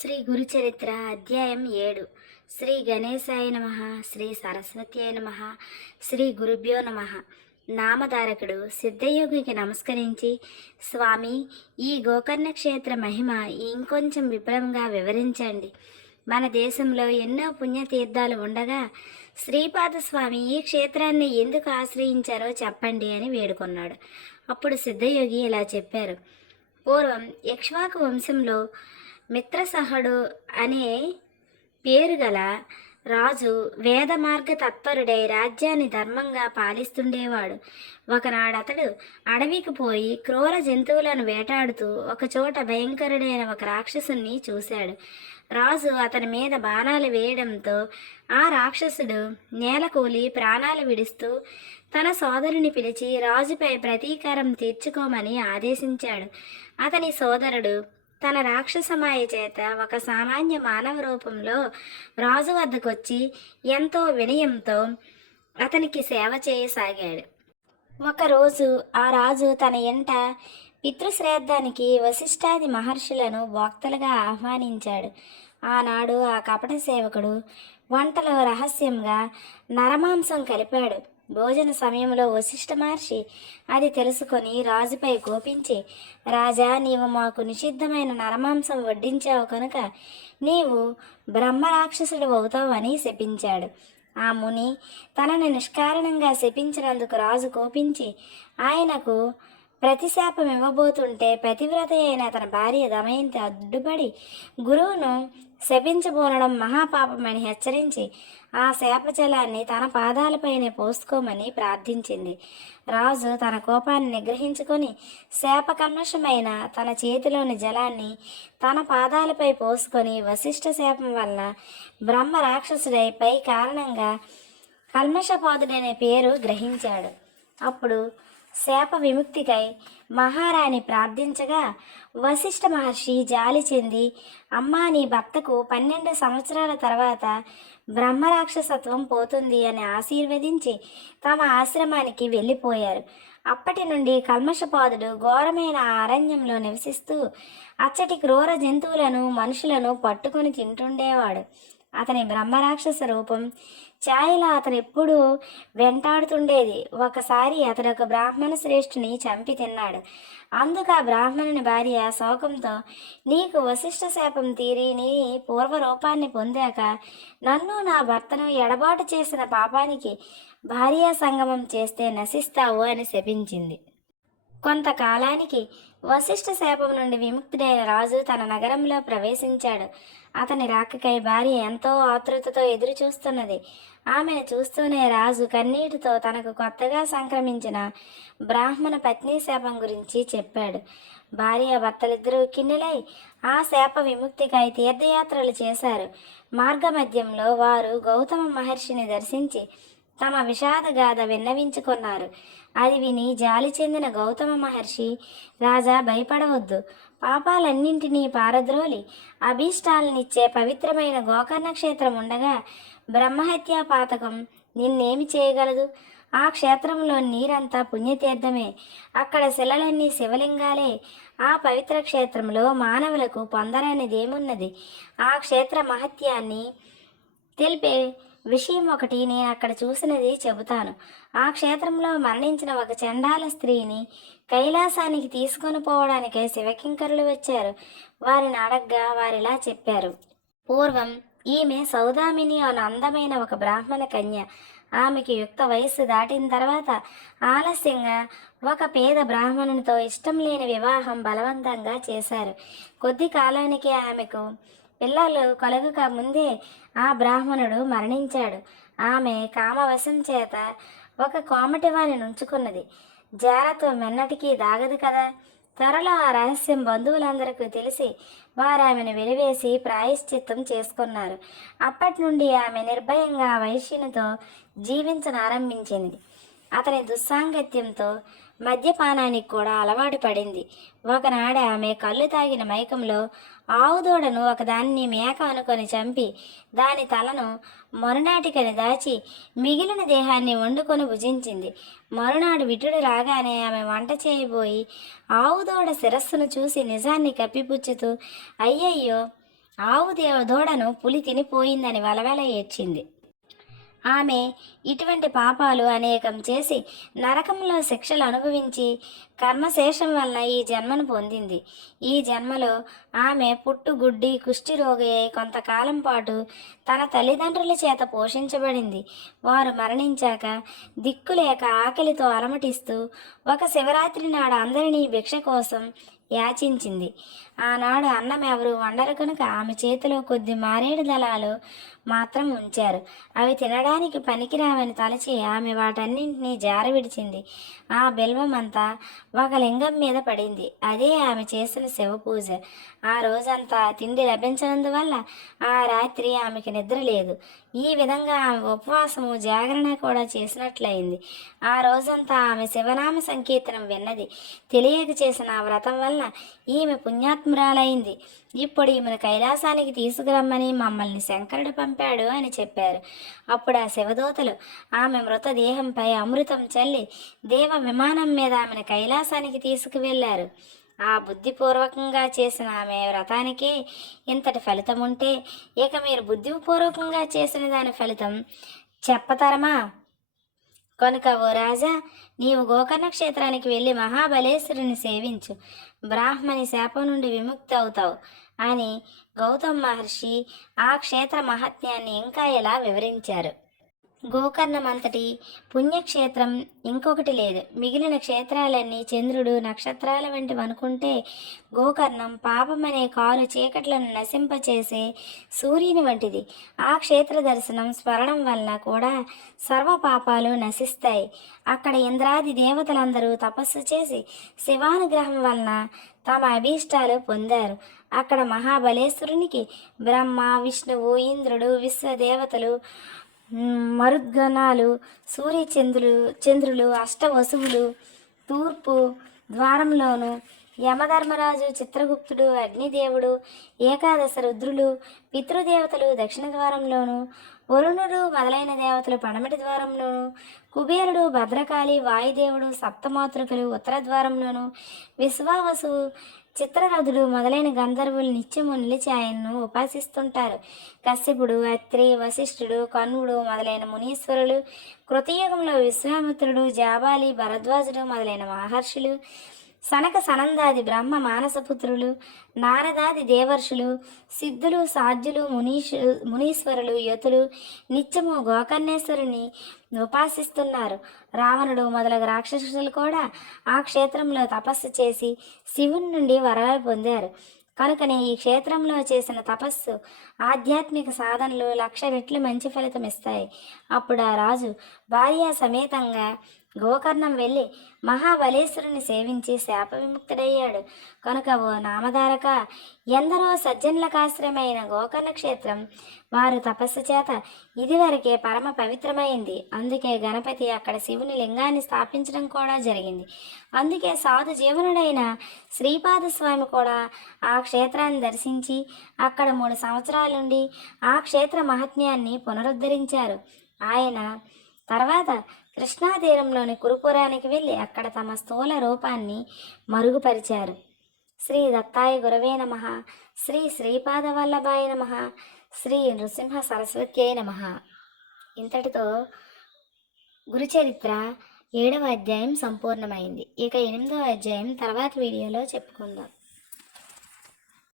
శ్రీ గురుచరిత్ర అధ్యాయం ఏడు. శ్రీ గణేశాయ నమ శ్రీ సరస్వతి నమ శ్రీ గురుభ్యో నమ. నామధారకుడు సిద్ధయోగికి నమస్కరించి స్వామి ఈ గోకర్ణ క్షేత్ర మహిమ ఇంకొంచెం విపులంగా వివరించండి. మన దేశంలో ఎన్నో పుణ్యతీర్థాలు ఉండగా శ్రీపాద స్వామి ఈ క్షేత్రాన్ని ఎందుకు ఆశ్రయించారో చెప్పండి అని వేడుకొన్నాడు. అప్పుడు సిద్ధయోగి ఇలా చెప్పారు. పూర్వం యక్ష్వాకు వంశంలో మిత్రసహడు అనే పేరు గల రాజు వేద మార్గ తత్పరుడై రాజ్యాన్ని ధర్మంగా పాలిస్తుండేవాడు. ఒకనాడు అతడు అడవికి పోయి క్రూర జంతువులను వేటాడుతూ ఒకచోట భయంకరుడైన ఒక రాక్షసుని చూశాడు. రాజు అతని మీద బాణాలు వేయడంతో ఆ రాక్షసుడు నేలకూలి ప్రాణాలు విడుస్తూ తన సోదరుని పిలిచి రాజుపై ప్రతీకారం తీర్చుకోమని ఆదేశించాడు. అతని సోదరుడు తన రాక్షసమాయ చేత ఒక సామాన్య మానవ రూపంలో రాజు వద్దకొచ్చి ఎంతో వినయంతో అతనికి సేవ చేయసాగాడు. ఒకరోజు ఆ రాజు తన ఇంట పితృశ్రాద్ధానికి వశిష్ఠాది మహర్షులను భోక్తలుగా ఆహ్వానించాడు. ఆనాడు ఆ కపట సేవకుడు వంటలో రహస్యంగా నరమాంసం కలిపాడు. భోజన సమయంలో వశిష్ఠ మహర్షి అది తెలుసుకొని రాజుపై కోపించి రాజా నీవు మాకు నిషిద్ధమైన నరమాంసం వడ్డించావు కనుక నీవు బ్రహ్మరాక్షసుడు అవుతావని శపించాడు. ఆ ముని తనని నిష్కారణంగా శపించినందుకు రాజు కోపించి ఆయనకు ప్రతిశాపం ఇవ్వబోతుంటే ప్రతివ్రత అయిన తన భార్య దమయంతి అడ్డుపడి గురువును శపించబోనడం మహాపాపమని హెచ్చరించి ఆ శాపజలాన్ని తన పాదాలపైనే పోసుకోమని ప్రార్థించింది. రాజు తన కోపాన్ని నిగ్రహించుకొని శాపకల్మషమైన తన చేతిలోని జలాన్ని తన పాదాలపై పోసుకొని వశిష్ఠ శాపం వలన బ్రహ్మ రాక్షసుడై పై కారణంగా కల్మషపాదుడనే పేరు గ్రహించాడు. అప్పుడు శాప విముక్తికై మహారాణి ప్రార్థించగా వశిష్ఠ మహర్షి జాలి చెంది అమ్మా నీ భర్తకు పన్నెండు సంవత్సరాల తర్వాత బ్రహ్మరాక్షసత్వం పోతుంది అని ఆశీర్వదించి తమ ఆశ్రమానికి వెళ్ళిపోయారు. అప్పటి నుండి కల్మషపాదుడు ఘోరమైన అరణ్యంలో నివసిస్తూ అచ్చటి క్రూర జంతువులను మనుషులను పట్టుకొని తింటుండేవాడు. అతని బ్రహ్మరాక్షస రూపం. ఛాయలా అతను ఎప్పుడూ వెంటాడుతుండేది. ఒకసారి అతడు ఒక బ్రాహ్మణ శ్రేష్ఠుని చంపి తిన్నాడు. అందుకు ఆ బ్రాహ్మణుని భార్య శోకంతో నీకు వశిష్ఠ శాపం తీరి నీ పూర్వరూపాన్ని పొందాక నన్ను నా భర్తను ఎడబాటు చేసిన పాపానికి భార్యా సంగమం చేస్తే నశిస్తావు అని శపించింది. కొంతకాలానికి వశిష్ఠ శాపం నుండి విముక్తుడైన రాజు తన నగరంలో ప్రవేశించాడు. అతని రాకకై భార్య ఎంతో ఆతృతతో ఎదురు చూస్తున్నది ఆమెను చూస్తూనే రాజు కన్నీటితో తనకు కొత్తగా సంక్రమించిన బ్రాహ్మణ పత్ని శాపం గురించి చెప్పాడు. భార్య భర్తలిద్దరూ కిన్నెలై ఆ శాప విముక్తికై తీర్థయాత్రలు చేశారు. మార్గమధ్యంలో వారు గౌతమ మహర్షిని దర్శించి తమ విషాద గాథ విన్నవించుకున్నారు. అది విని జాలి చెందిన గౌతమ మహర్షి రాజా భయపడవద్దు. పాపాలన్నింటినీ పారద్రోలి. అభీష్టాలనిచ్చే పవిత్రమైన గోకర్ణ క్షేత్రం ఉండగా బ్రహ్మహత్యా పాతకం నిన్నేమి చేయగలదు? ఆ క్షేత్రంలో నీరంతా పుణ్యతీర్థమే. అక్కడ శిలలన్నీ శివలింగాలే. ఆ పవిత్ర క్షేత్రంలో మానవులకు పొందలేనిదేమున్నది ఆ క్షేత్ర మహత్యాన్ని తెలిపే విషయం ఒకటి నేను అక్కడ చూసినది చెబుతాను. ఆ క్షేత్రంలో మరణించిన ఒక చండాల స్త్రీని కైలాసానికి తీసుకొని పోవడానికే శివకింకరులు వచ్చారు. వారిని అడగ్గా వారిలా చెప్పారు. పూర్వం ఈమె సౌదామిని అను అందమైన ఒక బ్రాహ్మణ కన్య. ఆమెకి యుక్త వయస్సు దాటిన తర్వాత ఆలస్యంగా ఒక పేద బ్రాహ్మణునితో ఇష్టం లేని వివాహం బలవంతంగా చేశారు. కొద్ది కాలానికి ఆమెకు పిల్లలు కలుగక ముందే ఆ బ్రాహ్మణుడు మరణించాడు. ఆమె కామవశం చేత ఒక కోమటివాని నుంచుకున్నది. జారతో మెన్నటికి దాగదు కదా? త్వరలో ఆ రహస్యం బంధువులందరికీ తెలిసి వారు ఆమెను వెలివేసి ప్రాయశ్చిత్తం చేసుకున్నారు. అప్పటి నుండి ఆమె నిర్భయంగా వైశ్యునితో జీవించనారంభించింది. అతని దుస్సాంగత్యంతో మద్యపానానికి కూడా అలవాటు పడింది. ఒకనాడు ఆమె కళ్ళు తాగిన మైకంలో ఆవుదూడను ఒకదాన్ని మేక అనుకొని చంపి దాని తలను మరునాటికని దాచి మిగిలిన దేహాన్ని వండుకొని భుజించింది. మరునాడు విటుడు రాగానే ఆమె వంట చేయబోయి ఆవుదూడ శిరస్సును చూసి నిజాన్ని కప్పిపుచ్చుతూ అయ్యయ్యో ఆవు దేవ దూడను పులి తినిపోయిందని వలవెల ఏడ్చింది. ఆమె ఇటువంటి పాపాలు అనేకం చేసి నరకంలో శిక్షలు అనుభవించి కర్మశేషం వలన ఈ జన్మను పొందింది. ఈ జన్మలో ఆమె పుట్టుగుడ్డి కుష్ఠిరోగి అయి కొంతకాలం పాటు తన తల్లిదండ్రుల చేత పోషించబడింది. వారు మరణించాక దిక్కులేక ఆకలితో అలమటిస్తూ ఒక శివరాత్రి నాడు అందరినీ భిక్ష కోసం యాచించింది. ఆనాడు అన్నం ఎవరు వండరు కనుక ఆమె చేతిలో కొద్ది మారేడు దళాలు మాత్రం ఉంచారు. అవి తినడానికి పనికిరావని తలచి ఆమె వాటన్నింటినీ జార విడిచింది ఆ బెల్వం అంతా ఒక లింగం మీద పడింది. అదే ఆమె చేసిన శివ పూజ ఆ రోజంతా తిండి లభించనందువల్ల ఆ రాత్రి ఆమెకి నిద్ర లేదు. ఈ విధంగా ఆమె ఉపవాసము జాగరణ కూడా చేసినట్లయింది. ఆ రోజంతా ఆమె శివనామ సంకీర్తనం విన్నది. తెలియక చేసిన ఆ వ్రతం వలన ఈమె పుణ్యాత్మురాలైంది. ఇప్పుడు ఈమెను కైలాసానికి తీసుకురమ్మని మమ్మల్ని శంకరుడు పంపి చంపాడు అని చెప్పారు. అప్పుడు ఆ శివదూతలు ఆమె మృతదేహంపై అమృతం చల్లి దేవ విమానం మీద ఆమెను కైలాసానికి తీసుకువెళ్ళారు ఆ బుద్ధిపూర్వకంగా చేసిన ఆమె వ్రతానికి ఇంతటి ఫలితం ఉంటే ఇక మీరు బుద్ధిపూర్వకంగా చేసిన దాని ఫలితం చెప్పతరమా? కనుక ఓ రాజా నీవు గోకర్ణ క్షేత్రానికి వెళ్ళి మహాబలేశ్వరుని సేవించు. బ్రాహ్మణి శాపం నుండి విముక్తి అవుతావు అని గౌతమ్ మహర్షి ఆ క్షేత్ర మహాత్మ్యాన్ని ఇంకా ఇలా వివరించారు? గోకర్ణం అంతటి పుణ్యక్షేత్రం ఇంకొకటి లేదు. మిగిలిన క్షేత్రాలన్నీ చంద్రుడు నక్షత్రాల వంటివి అనుకుంటే గోకర్ణం పాపం అనే కారు చీకట్లను నశింపచేసే సూర్యుని వంటిది. ఆ క్షేత్ర దర్శనం స్మరణం వలన కూడా సర్వ పాపాలు నశిస్తాయి. అక్కడ ఇంద్రాది దేవతలందరూ తపస్సు చేసి శివానుగ్రహం వలన తమ అభీష్టాలు పొందారు. అక్కడ మహాబలేశ్వరునికి బ్రహ్మ విష్ణువు ఇంద్రుడు విశ్వదేవతలు మరుద్గణాలు సూర్యచంద్రులు చంద్రులు అష్టవసువులు తూర్పు ద్వారంలోను యమధర్మరాజు చిత్రగుప్తుడు అగ్నిదేవుడు ఏకాదశ రుద్రులు పితృదేవతలు దక్షిణ ద్వారంలోను వరుణుడు మొదలైన దేవతలు పడమటి ద్వారంలోను కుబేరుడు భద్రకాళి వాయుదేవుడు సప్తమాతృకలు ఉత్తర ద్వారంలోను విశ్వావసు చిత్రరథుడు మొదలైన గంధర్వులు నిత్యము నిలిచి ఆయన్ను ఉపాసిస్తుంటారు. కశ్యపుడు అత్రి వశిష్ఠుడు కన్నుడు మొదలైన మునీశ్వరులు కృతయుగంలో విశ్వామిత్రుడు జాబాలి భరద్వాజుడు మొదలైన మహర్షులు సనక సనందాది బ్రహ్మ మానసపుత్రులు నారదాది దేవర్షులు సిద్ధులు సాధ్యులు మునీషు మునీశ్వరులు యతులు నిత్యము గోకర్ణేశ్వరుని ఉపాసిస్తున్నారు. రావణుడు మొదలగు రాక్షసులు కూడా ఆ క్షేత్రంలో తపస్సు చేసి శివుని నుండి వరాలు పొందారు. కనుకనే ఈ క్షేత్రంలో చేసిన తపస్సు ఆధ్యాత్మిక సాధనలు లక్ష రెట్లు మంచి ఫలితం ఇస్తాయి. అప్పుడు ఆ రాజు భార్య సమేతంగా గోకర్ణం వెళ్ళి మహాబలేశ్వరుని సేవించి శాప విముక్తుడయ్యాడు. కనుక ఓ నామధారక ఎందరో సజ్జనులకాశ్రయమైన గోకర్ణ క్షేత్రం వారు తపస్సు చేత ఇదివరకే పరమ పవిత్రమైంది. అందుకే గణపతి అక్కడ శివుని లింగాన్ని స్థాపించడం కూడా జరిగింది. అందుకే సాధు జీవనుడైన శ్రీపాదస్వామి కూడా ఆ క్షేత్రాన్ని దర్శించి అక్కడ మూడు సంవత్సరాలుండి ఆ క్షేత్ర మహాత్మ్యాన్ని పునరుద్ధరించారు. ఆయన తర్వాత కృష్ణాతీరంలోని కురుపురానికి వెళ్ళి అక్కడ తమ స్థూల రూపాన్ని మరుగుపరిచారు. శ్రీ దత్తాయ గురవే నమ. శ్రీ శ్రీపాద వల్లభాయ నమ. శ్రీ నృసింహ సరస్వత్యై నమ. ఇంతటితో గురుచరిత్ర ఏడవ అధ్యాయం సంపూర్ణమైంది. ఇక ఎనిమిదవ అధ్యాయం తర్వాత వీడియోలో చెప్పుకుందాం.